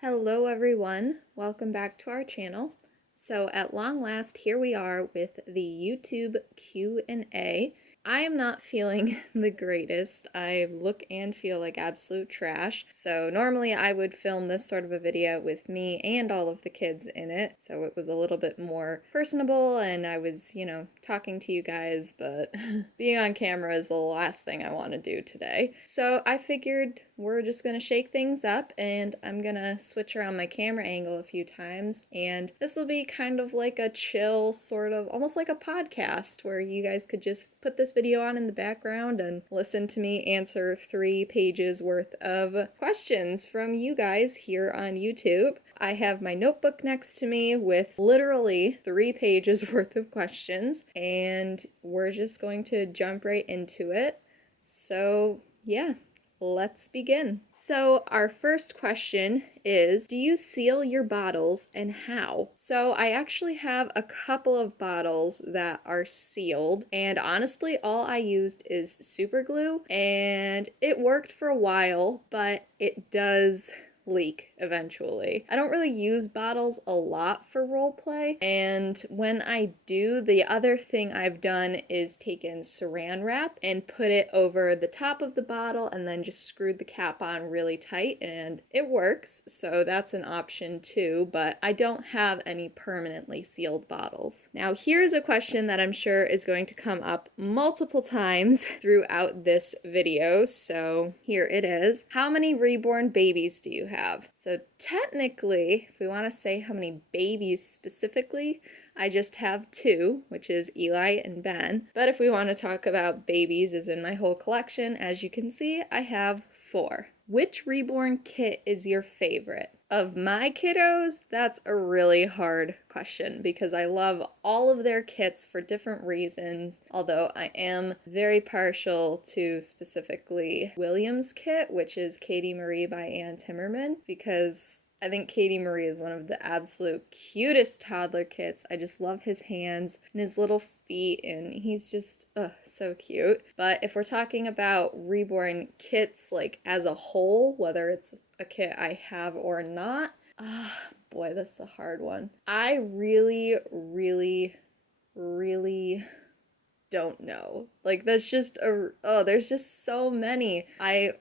Hello everyone, welcome back to our channel. So at long last, here we are with the YouTube Q&A. I am not feeling the greatest. I look and feel like absolute trash. So normally I would film this sort of a video with me and all of the kids in it. So it was a little bit more personable and I was, talking to you guys, but being on camera is the last thing I want to do today. So I figured we're just gonna shake things up and I'm gonna switch around my camera angle a few times, and this will be kind of like a chill sort of, almost like a podcast where you guys could just put this video on in the background and listen to me answer 3 pages worth of questions from you guys here on YouTube. I have my notebook next to me with literally 3 pages worth of questions, and we're just going to jump right into it. So yeah, let's begin. So our first question is, do you seal your bottles and how? So I actually have a couple of bottles that are sealed, and honestly all I used is super glue and it worked for a while, but it does leak eventually. I don't really use bottles a lot for roleplay, and when I do, the other thing I've done is taken saran wrap and put it over the top of the bottle and then just screwed the cap on really tight, and it works, so that's an option too, but I don't have any permanently sealed bottles. Now here's a question that I'm sure is going to come up multiple times throughout this video, so here it is. How many reborn babies do you have? So technically, if we want to say how many babies specifically, I just have 2, which is Eli and Ben. But if we want to talk about babies as in my whole collection, as you can see, I have 4. Which reborn kit is your favorite? Of my kiddos, that's a really hard question because I love all of their kits for different reasons, although I am very partial to specifically William's kit, which is Katie Marie by Ann Timmerman, because I think Katie Marie is one of the absolute cutest toddler kits. I just love his hands and his little feet, and he's just so cute. But if we're talking about reborn kits like as a whole, whether it's a kit I have or not, boy, this is a hard one. I really don't know. Like, that's just there's just so many. I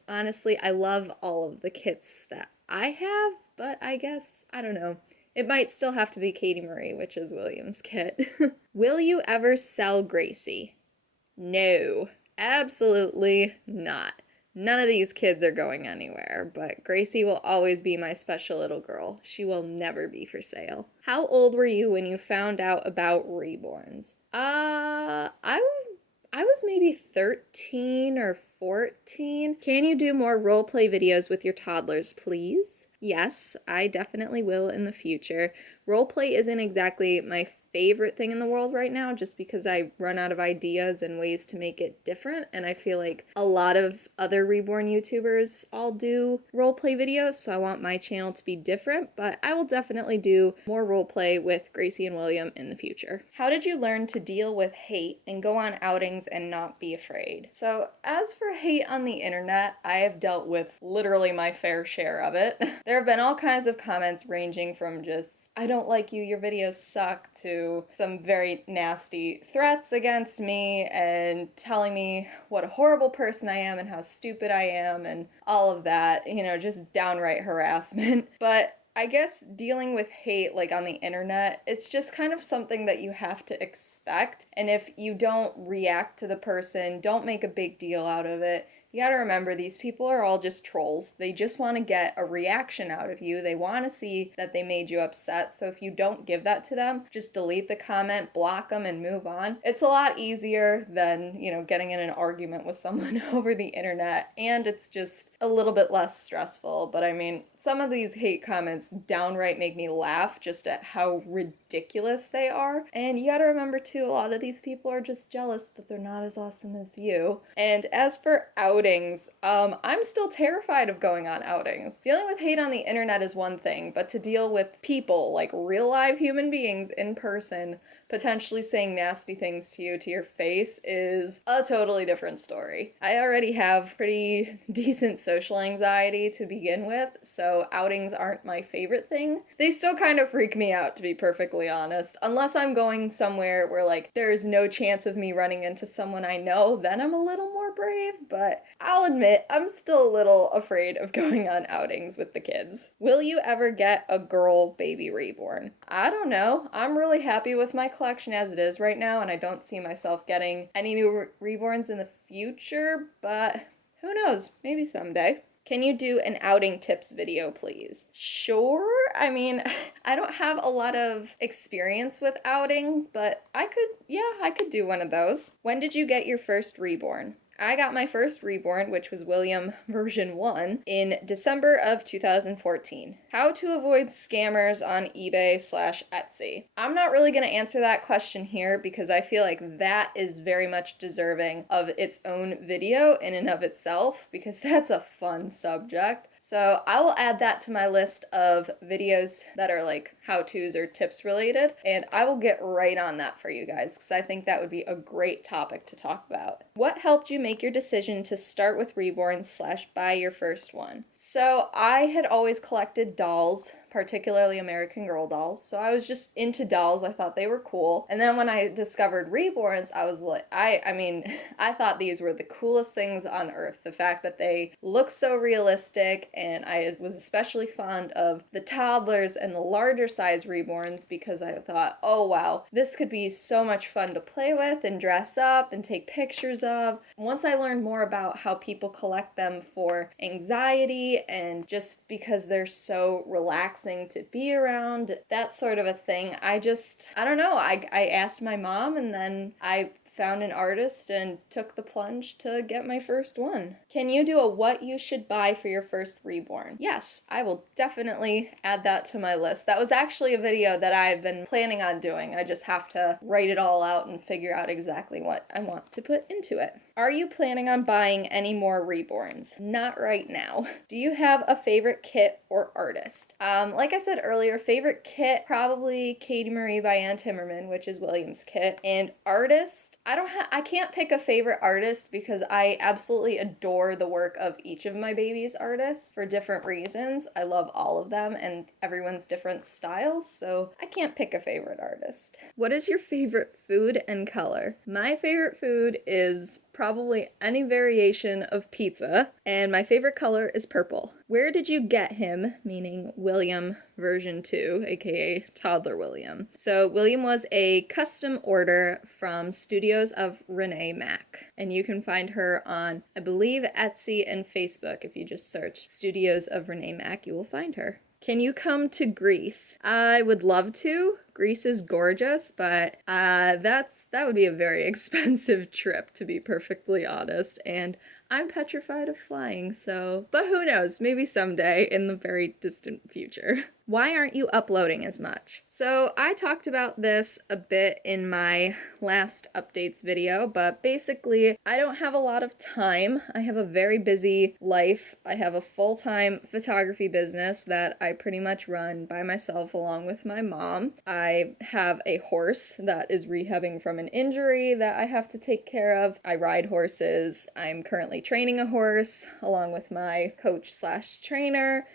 love all of the kits that I have, but I guess, I don't know. It might still have to be Katie Marie, which is William's kit. Will you ever sell Gracie? No, absolutely not. None of these kids are going anywhere, but Gracie will always be my special little girl. She will never be for sale. How old were you when you found out about Reborns? I was maybe 13 or 14. Can you do more roleplay videos with your toddlers, please? Yes, I definitely will in the future. Roleplay isn't exactly my favorite thing in the world right now, just because I run out of ideas and ways to make it different, and I feel like a lot of other Reborn YouTubers all do roleplay videos, so I want my channel to be different, but I will definitely do more roleplay with Gracie and William in the future. How did you learn to deal with hate and go on outings and not be afraid? So as for hate on the internet, I have dealt with literally my fair share of it. There have been all kinds of comments ranging from just, I don't like you, your videos suck, to some very nasty threats against me and telling me what a horrible person I am and how stupid I am and all of that, just downright harassment. But I guess dealing with hate like on the internet, it's just kind of something that you have to expect, and if you don't react to the person, don't make a big deal out of it, you gotta remember, these people are all just trolls. They just want to get a reaction out of you. They want to see that they made you upset. So if you don't give that to them, just delete the comment, block them, and move on. It's a lot easier than, getting in an argument with someone over the internet. And it's just a little bit less stressful. But I mean, some of these hate comments downright make me laugh just at how ridiculous they are. And you gotta remember too, a lot of these people are just jealous that they're not as awesome as you. And as for outings, I'm still terrified of going on outings. Dealing with hate on the internet is one thing, but to deal with people, like real live human beings in person, potentially saying nasty things to you to your face is a totally different story. I already have pretty decent social anxiety to begin with, so outings aren't my favorite thing. They still kind of freak me out, to be perfectly honest. Unless I'm going somewhere where like there's no chance of me running into someone I know, then I'm a little more brave, but I'll admit I'm still a little afraid of going on outings with the kids. Will you ever get a girl baby reborn? I don't know. I'm really happy with my collection as it is right now, and I don't see myself getting any new reborns in the future, but who knows? Maybe someday. Can you do an outing tips video, please? Sure. I mean, I don't have a lot of experience with outings, but I could do one of those. When did you get your first reborn? I got my first reborn, which was William version 1, in December of 2014. How to avoid scammers on eBay/Etsy. I'm not really going to answer that question here because I feel like that is very much deserving of its own video in and of itself because that's a fun subject. So I will add that to my list of videos that are like how-tos or tips related, and I will get right on that for you guys because I think that would be a great topic to talk about. What helped you make your decision to start with Reborns/buy your first one? So I had always collected dolls, particularly American Girl dolls, so I was just into dolls. I thought they were cool. And then when I discovered Reborns, I was like, I thought these were the coolest things on earth. The fact that they look so realistic, and I was especially fond of the toddlers and the larger size Reborns because I thought, oh wow, this could be so much fun to play with and dress up and take pictures of. Once I learned more about how people collect them for anxiety and just because they're so relaxing to be around, that sort of a thing, I don't know, I asked my mom, and then I found an artist and took the plunge to get my first one. Can you do a what you should buy for your first reborn? Yes, I will definitely add that to my list. That was actually a video that I've been planning on doing. I just have to write it all out and figure out exactly what I want to put into it. Are you planning on buying any more reborns? Not right now. Do you have a favorite kit or artist? Like I said earlier, favorite kit, probably Katie Marie by Ann Timmerman, which is William's kit. And artist, I can't pick a favorite artist because I absolutely adore the work of each of my baby's artists for different reasons. I love all of them and everyone's different styles, so I can't pick a favorite artist. What is your favorite food and color? My favorite food is probably any variation of pizza, and my favorite color is purple. Where did you get him, meaning William version 2, aka Toddler William? So William was a custom order from Studios of Renee Mac, and you can find her on, I believe, Etsy and Facebook. If you just search Studios of Renee Mac, you will find her. Can you come to Greece? I would love to. Greece is gorgeous, but that would be a very expensive trip, to be perfectly honest, and I'm petrified of flying, but who knows, maybe someday in the very distant future. Why aren't you uploading as much? So I talked about this a bit in my last updates video, but basically I don't have a lot of time. I have a very busy life. I have a full-time photography business that I pretty much run by myself along with my mom. I have a horse that is rehabbing from an injury that I have to take care of. I ride horses. I'm currently training a horse along with my coach/trainer.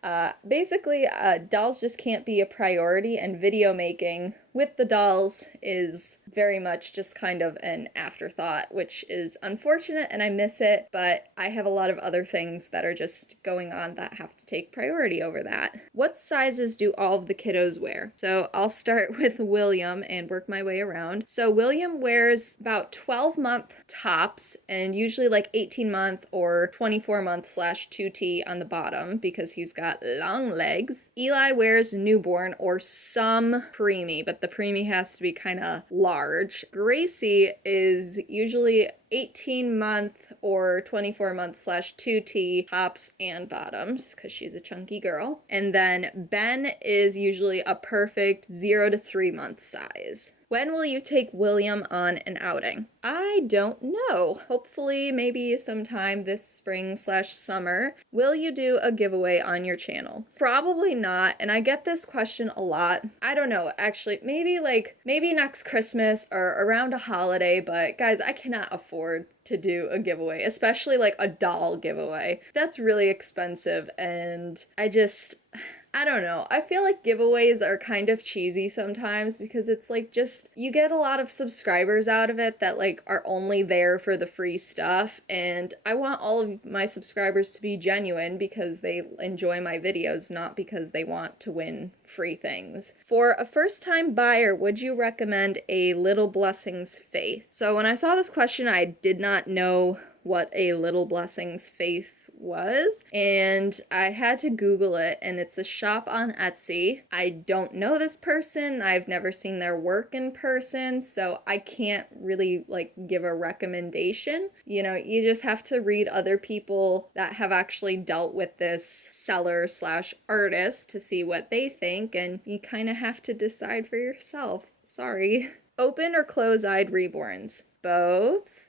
Basically, dolls just can't be a priority, and video making with the dolls is very much just kind of an afterthought, which is unfortunate and I miss it, but I have a lot of other things that are just going on that have to take priority over that. What sizes do all of the kiddos wear? So I'll start with William and work my way around. So William wears about 12-month tops and usually like 18-month or 24-month/2T on the bottom because he's got long legs. Eli wears newborn or some preemie, but the preemie has to be kind of large. Gracie is usually 18-month or 24-month/2T tops and bottoms because she's a chunky girl. And then Ben is usually a perfect 0 to 3 month size. When will you take William on an outing? I don't know. Hopefully maybe sometime this spring/summer. Will you do a giveaway on your channel? Probably not, and I get this question a lot. I don't know, actually, maybe next Christmas or around a holiday, but guys, I cannot afford afford to do a giveaway, especially like a doll giveaway. That's really expensive, and I don't know. I feel like giveaways are kind of cheesy sometimes because it's like just, you get a lot of subscribers out of it that like are only there for the free stuff, and I want all of my subscribers to be genuine because they enjoy my videos, not because they want to win free things. For a first-time buyer, would you recommend a Little Blessings Faith? So when I saw this question, I did not know what a Little Blessings Faith was, and I had to Google it, and it's a shop on Etsy. I don't know this person, I've never seen their work in person, so I can't really like give a recommendation. You know, you just have to read other people that have actually dealt with this seller slash artist to see what they think, and you kind of have to decide for yourself. Sorry. Open or close-eyed reborns? Both.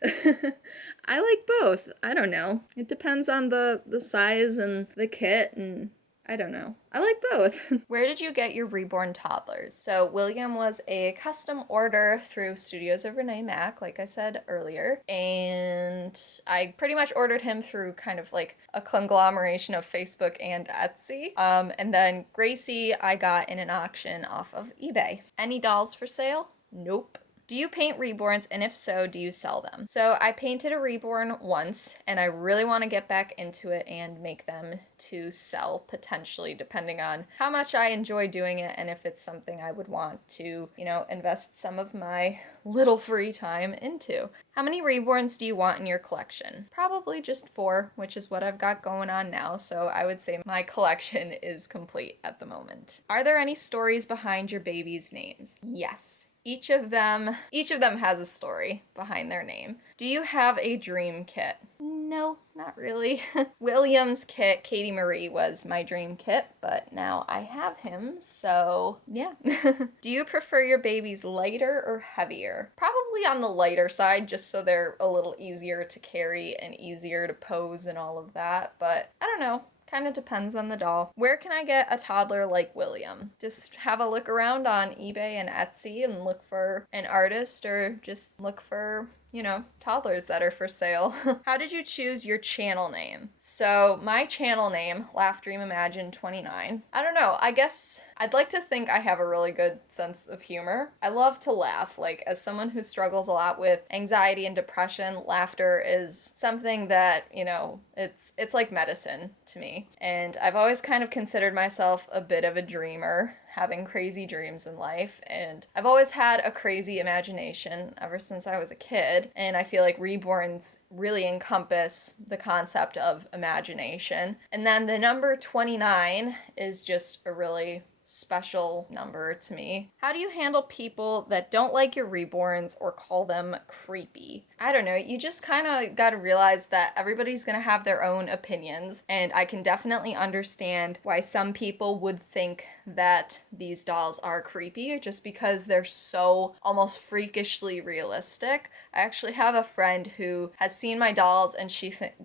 I like both. I don't know. It depends on the size and the kit, and I don't know. I like both. Where did you get your Reborn Toddlers? So William was a custom order through Studios of Renee Mac, like I said earlier, and I pretty much ordered him through kind of like a conglomeration of Facebook and Etsy. And then Gracie I got in an auction off of eBay. Any dolls for sale? Nope. Do you paint reborns, and if so, do you sell them? So I painted a reborn once, and I really want to get back into it and make them to sell, potentially, depending on how much I enjoy doing it and if it's something I would want to, you know, invest some of my little free time into. How many reborns do you want in your collection? Probably just 4, which is what I've got going on now, so I would say my collection is complete at the moment. Are there any stories behind your babies' names? Yes. Each of them has a story behind their name. Do you have a dream kit? No, not really. William's kit, Katie Marie, was my dream kit, but now I have him, so yeah. Do you prefer your babies lighter or heavier? Probably on the lighter side, just so they're a little easier to carry and easier to pose and all of that, but I don't know. Kind of depends on the doll. Where can I get a toddler like William? Just have a look around on eBay and Etsy and look for an artist, or just look for, you know, toddlers that are for sale. How did you choose your channel name? So my channel name, Laugh Dream Imagine 29. I don't know, I guess I'd like to think I have a really good sense of humor. I love to laugh. Like, as someone who struggles a lot with anxiety and depression, laughter is something that, you know, it's like medicine to me. And I've always kind of considered myself a bit of a dreamer, having crazy dreams in life, and I've always had a crazy imagination ever since I was a kid, and I feel like Reborns really encompass the concept of imagination. And then the number 29 is just a really special number to me. How do you handle people that don't like your reborns or call them creepy? I don't know, you just kind of got to realize that everybody's gonna have their own opinions, and I can definitely understand why some people would think that these dolls are creepy just because they're so almost freakishly realistic. I actually have a friend who has seen my dolls, and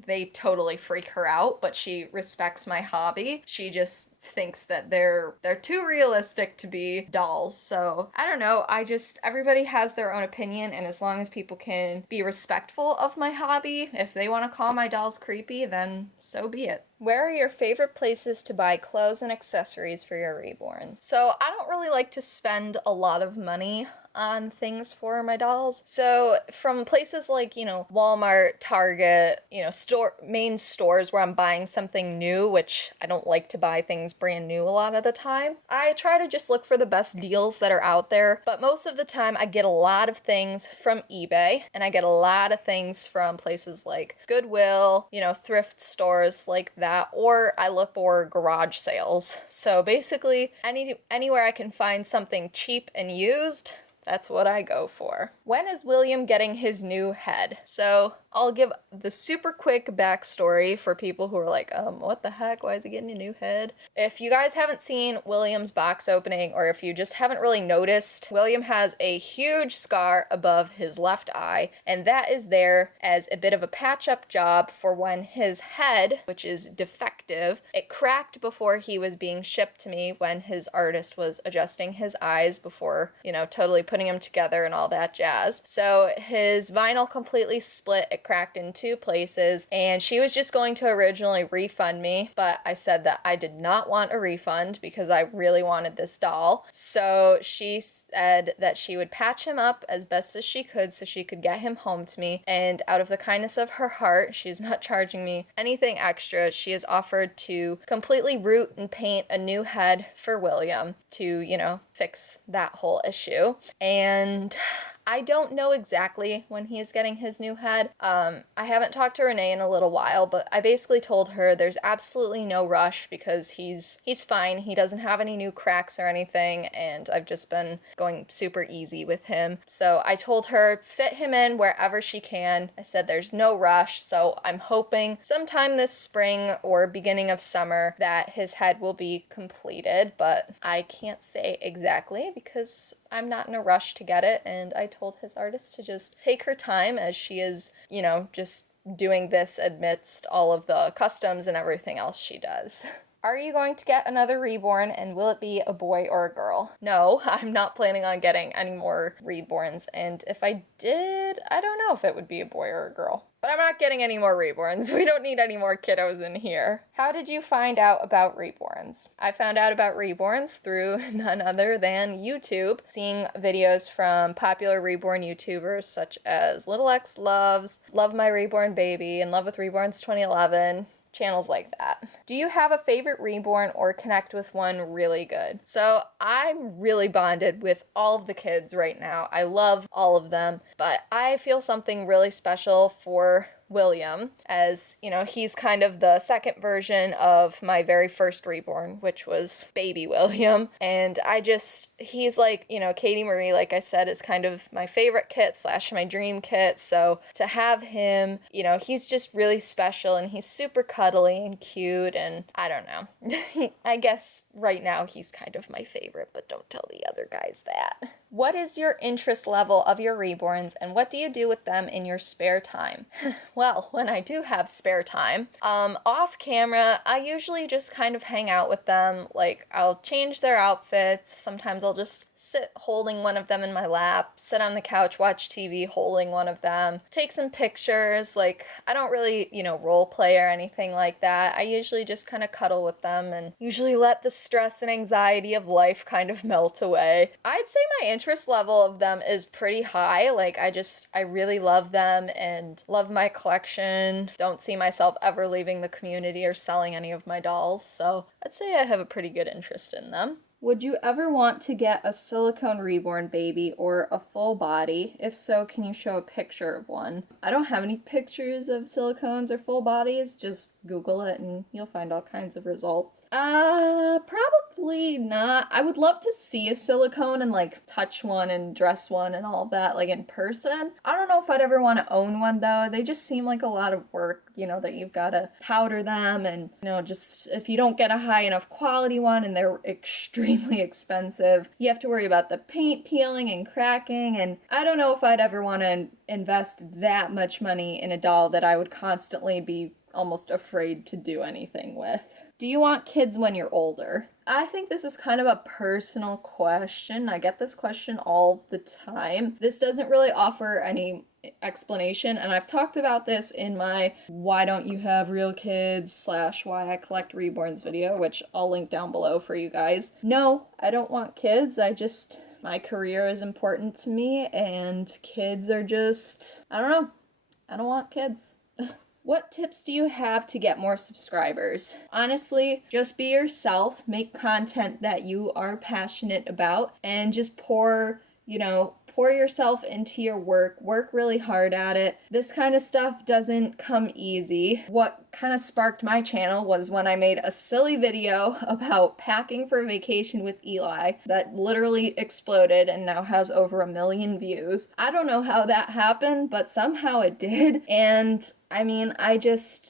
they totally freak her out, but she respects my hobby. She just thinks that they're too realistic to be dolls. So I don't know, everybody has their own opinion, and as long as people can be respectful of my hobby, if they want to call my dolls creepy, then so be it. Where are your favorite places to buy clothes and accessories for your reborns? So I don't really like to spend a lot of money on things for my dolls. So from places like, you know, Walmart, Target, you know, main stores where I'm buying something new, which I don't like to buy things brand new a lot of the time, I try to just look for the best deals that are out there. But most of the time I get a lot of things from eBay, and I get a lot of things from places like Goodwill, you know, thrift stores like that, or I look for garage sales. So basically anywhere I can find something cheap and used, that's what I go for. When is William getting his new head? So I'll give the super quick backstory for people who are like, what the heck? Why is he getting a new head? If you guys haven't seen William's box opening, or if you just haven't really noticed, William has a huge scar above his left eye, and that is there as a bit of a patch-up job for when his head, which is defective, it cracked before he was being shipped to me when his artist was adjusting his eyes before, you know, totally putting them together and all that jazz. So his vinyl completely split, it cracked in two places, and she was just going to originally refund me, but I said that I did not want a refund because I really wanted this doll. So she said that she would patch him up as best as she could so she could get him home to me, and out of the kindness of her heart, she's not charging me anything extra. She has offered to completely root and paint a new head for William to, you know, fix that whole issue. And I don't know exactly when he is getting his new head. I haven't talked to Renee in a little while, but I basically told her there's absolutely no rush because he's fine. He doesn't have any new cracks or anything, and I've just been going super easy with him. So I told her fit him in wherever she can. I said there's no rush, so I'm hoping sometime this spring or beginning of summer that his head will be completed, but I can't say exactly because I'm not in a rush to get it, and I told his artist to just take her time as she is, you know, just doing this amidst all of the customs and everything else she does. Are you going to get another Reborn, and will it be a boy or a girl? No, I'm not planning on getting any more Reborns, and if I did, I don't know if it would be a boy or a girl. But I'm not getting any more Reborns. We don't need any more kiddos in here. How did you find out about Reborns? I found out about Reborns through none other than YouTube, seeing videos from popular Reborn YouTubers such as Little X Loves, Love My Reborn Baby, and Love with Reborns 2011. Channels like that. Do you have a favorite Reborn or connect with one really good? So I'm really bonded with all of the kids right now. I love all of them, but I feel something really special for William, as, you know, he's kind of the second version of my very first Reborn, which was baby William, and he's like, you know, Katie Marie, like I said, is kind of my favorite kit / my dream kit, so to have him, you know, he's just really special, and he's super cuddly and cute, and I don't know. I guess right now he's kind of my favorite, but don't tell the other guys that. What is your interest level of your Reborns, and what do you do with them in your spare time? Well, when I do have spare time, off camera, I usually just kind of hang out with them. Like, I'll change their outfits. Sometimes I'll just sit holding one of them in my lap, sit on the couch, watch TV holding one of them, take some pictures. Like, I don't really, you know, role play or anything like that. I usually just kind of cuddle with them and usually let the stress and anxiety of life kind of melt away. I'd say my interest level of them is pretty high. Like, I really love them and love my collection. Don't see myself ever leaving the community or selling any of my dolls, so I'd say I have a pretty good interest in them. Would you ever want to get a silicone Reborn baby or a full body? If so, can you show a picture of one? I don't have any pictures of silicones or full bodies. Just Google it and you'll find all kinds of results. Probably not. I would love to see a silicone and like touch one and dress one and all that like in person. I don't know if I'd ever want to own one though. They just seem like a lot of work, you know, that you've got to powder them, and, you know, just if you don't get a high enough quality one and they're extremely expensive, you have to worry about the paint peeling and cracking, and I don't know if I'd ever want to invest that much money in a doll that I would constantly be almost afraid to do anything with. Do you want kids when you're older? I think this is kind of a personal question. I get this question all the time. This doesn't really offer any explanation, and I've talked about this in my why don't you have real kids / why I collect Reborns video, which I'll link down below for you guys. No, I don't want kids. My career is important to me, and kids are just, I don't know. I don't want kids. What tips do you have to get more subscribers? Honestly, just be yourself, make content that you are passionate about, and just pour yourself into your work really hard at it. This kind of stuff doesn't come easy. What kind of sparked my channel was when I made a silly video about packing for vacation with Eli that literally exploded and now has over 1 million views. I don't know how that happened, but somehow it did. And I mean, I just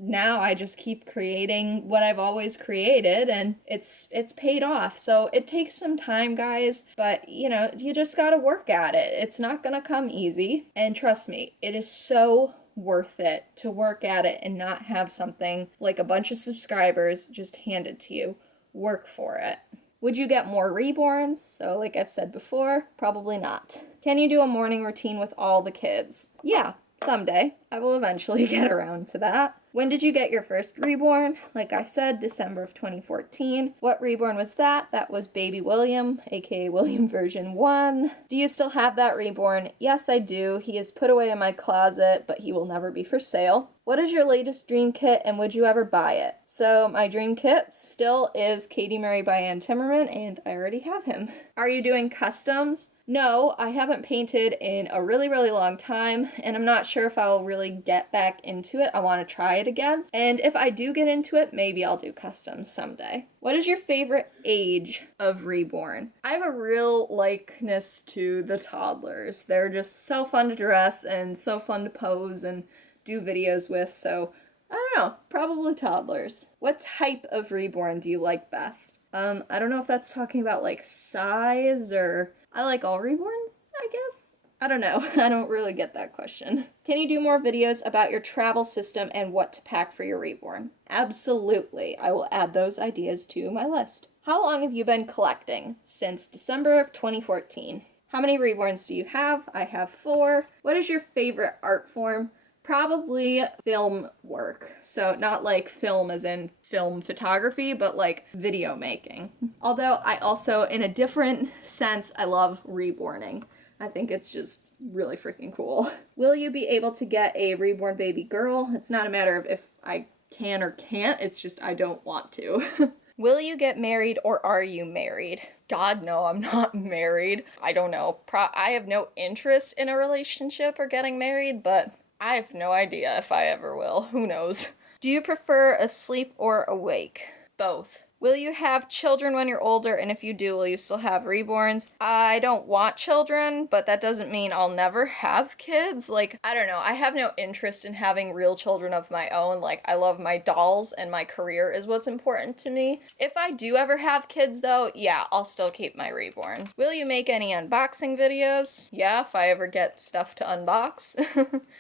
keep creating what I've always created, and it's paid off. So it takes some time, guys, but you know, you just gotta work at it. It's not gonna come easy, and trust me, it is so worth it to work at it and not have something like a bunch of subscribers just handed to you. Work for it. Would you get more reborns? So like I've said before, probably not. Can you do a morning routine with all the kids? Yeah, someday. I will eventually get around to that. When did you get your first reborn? Like I said, December of 2014. What reborn was that? That was baby William, aka William version 1. Do you still have that reborn? Yes, I do. He is put away in my closet, but he will never be for sale. What is your latest dream kit, and would you ever buy it? So my dream kit still is Katie Mary by Ann Timmerman, and I already have him. Are you doing customs? No, I haven't painted in a really, really long time, and I'm not sure if I'll really get back into it. I want to try it again, and if I do get into it, maybe I'll do customs someday. What is your favorite age of reborn? I have a real likeness to the toddlers. They're just so fun to dress and so fun to pose and do videos with, so I don't know, probably toddlers. What type of reborn do you like best? I don't know if that's talking about like size, or I like all reborns, I guess. I don't know. I don't really get that question. Can you do more videos about your travel system and what to pack for your reborn? Absolutely. I will add those ideas to my list. How long have you been collecting? Since December of 2014. How many reborns do you have? I have 4. What is your favorite art form? Probably film work. So not like film as in film photography, but like video making. Although I also, in a different sense, I love reborning. I think it's just really freaking cool. Will you be able to get a reborn baby girl? It's not a matter of if I can or can't, it's just I don't want to. Will you get married, or are you married? God, no, I'm not married. I don't know. I have no interest in a relationship or getting married, but I have no idea if I ever will. Who knows? Do you prefer asleep or awake? Both. Will you have children when you're older, and if you do, will you still have reborns? I don't want children, but that doesn't mean I'll never have kids. Like, I don't know, I have no interest in having real children of my own. Like, I love my dolls, and my career is what's important to me. If I do ever have kids, though, yeah, I'll still keep my reborns. Will you make any unboxing videos? Yeah, if I ever get stuff to unbox.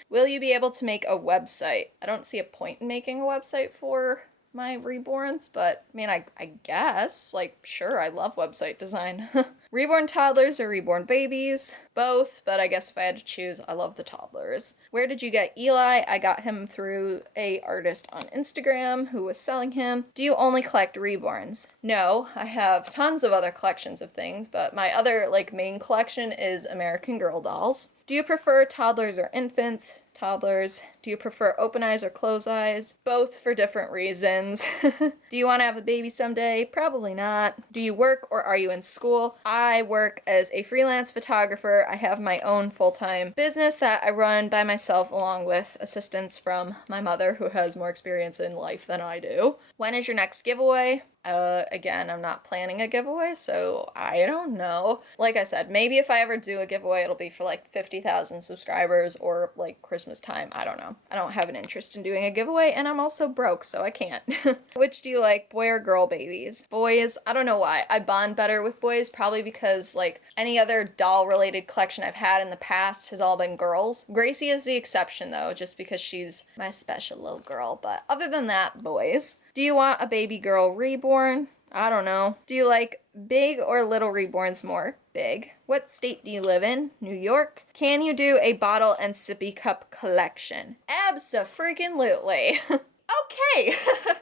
Will you be able to make a website? I don't see a point in making a website for my reborns, but I mean, I guess, like, sure, I love website design. Reborn toddlers or reborn babies? Both, but I guess if I had to choose, I love the toddlers. Where did you get Eli? I got him through a artist on Instagram who was selling him. Do you only collect reborns? No, I have tons of other collections of things, but my other, like, main collection is American Girl dolls. Do you prefer toddlers or infants? Toddlers. Do you prefer open eyes or closed eyes? Both for different reasons. Do you want to have a baby someday? Probably not. Do you work or are you in school? I work as a freelance photographer. I have my own full-time business that I run by myself along with assistance from my mother, who has more experience in life than I do. When is your next giveaway? Again, I'm not planning a giveaway, so I don't know. Like I said, maybe if I ever do a giveaway, it'll be for like 50,000 subscribers or like Christmas time. I don't know. I don't have an interest in doing a giveaway, and I'm also broke, so I can't. Which do you like, boy or girl babies? Boys. I don't know why. I bond better with boys, probably because like any other doll-related collection I've had in the past has all been girls. Gracie is the exception though, just because she's my special little girl, but other than that, boys. Do you want a baby girl reborn? I don't know. Do you like big or little reborns more? Big. What state do you live in? New York. Can you do a bottle and sippy cup collection? Abso-freaking-lutely. Okay.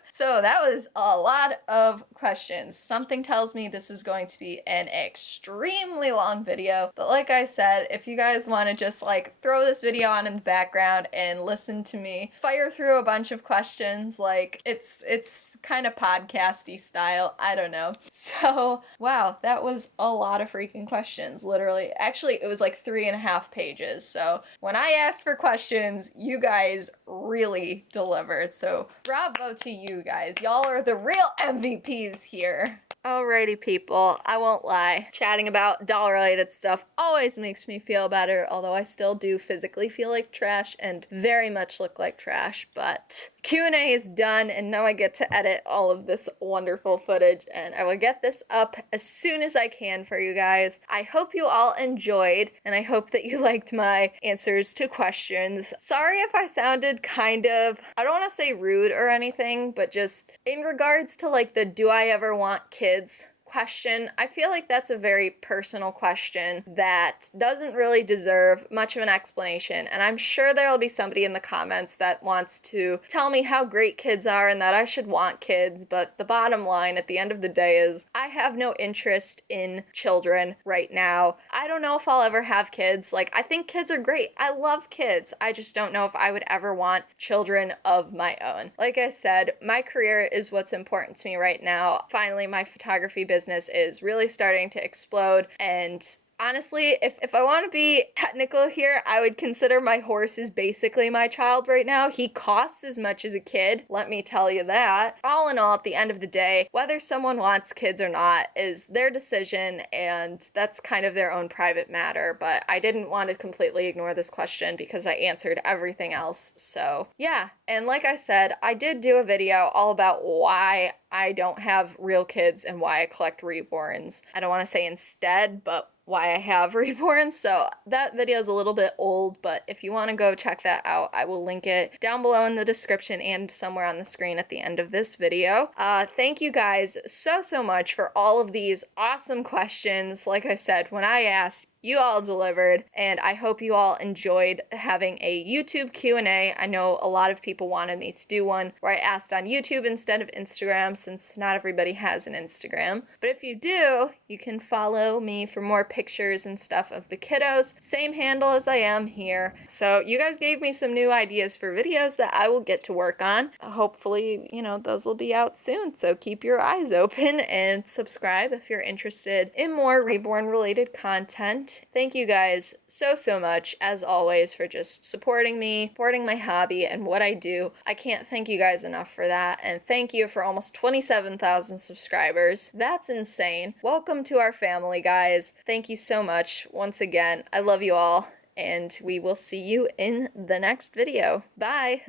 So that was a lot of questions. Something tells me this is going to be an extremely long video, but like I said, if you guys want to just like throw this video on in the background and listen to me fire through a bunch of questions, like it's kind of podcasty style, I don't know. So wow, that was a lot of freaking questions, literally. Actually, it was like 3.5 pages. So when I asked for questions, you guys really delivered. So So bravo to you guys. Y'all are the real MVPs here. Alrighty, people, I won't lie. Chatting about doll-related stuff always makes me feel better, although I still do physically feel like trash and very much look like trash, but Q&A is done, and now I get to edit all of this wonderful footage, and I will get this up as soon as I can for you guys. I hope you all enjoyed, and I hope that you liked my answers to questions. Sorry if I sounded kind of, I don't want to say rude or anything, but just in regards to like the do I ever want kids question, I feel like that's a very personal question that doesn't really deserve much of an explanation, and I'm sure there will be somebody in the comments that wants to tell me how great kids are and that I should want kids, but the bottom line at the end of the day is I have no interest in children right now. I don't know if I'll ever have kids. Like, I think kids are great. I love kids. I just don't know if I would ever want children of my own. Like I said, my career is what's important to me right now. Finally, my photography business is really starting to explode, and honestly, if I want to be technical here, I would consider my horse is basically my child right now. He costs as much as a kid, let me tell you that. All in all, at the end of the day, whether someone wants kids or not is their decision, and that's kind of their own private matter, but I didn't want to completely ignore this question because I answered everything else. So yeah, and like I said, I did do a video all about why I don't have real kids and why I collect reborns. I don't want to say instead, but why I have reborns. So that video is a little bit old, but if you want to go check that out, I will link it down below in the description and somewhere on the screen at the end of this video. Thank you guys so much for all of these awesome questions. Like I said, when I asked, you all delivered, and I hope you all enjoyed having a YouTube Q&A. I know a lot of people wanted me to do one where I asked on YouTube instead of Instagram, since not everybody has an Instagram. But if you do, you can follow me for more pictures and stuff of the kiddos. Same handle as I am here. So you guys gave me some new ideas for videos that I will get to work on. Hopefully, you know, those will be out soon. So keep your eyes open and subscribe if you're interested in more Reborn related content. Thank you guys so much, as always, for just supporting me, supporting my hobby and what I do. I can't thank you guys enough for that, and thank you for almost 27,000 subscribers. That's insane. Welcome to our family, guys. Thank you so much. Once again, I love you all, and we will see you in the next video. Bye!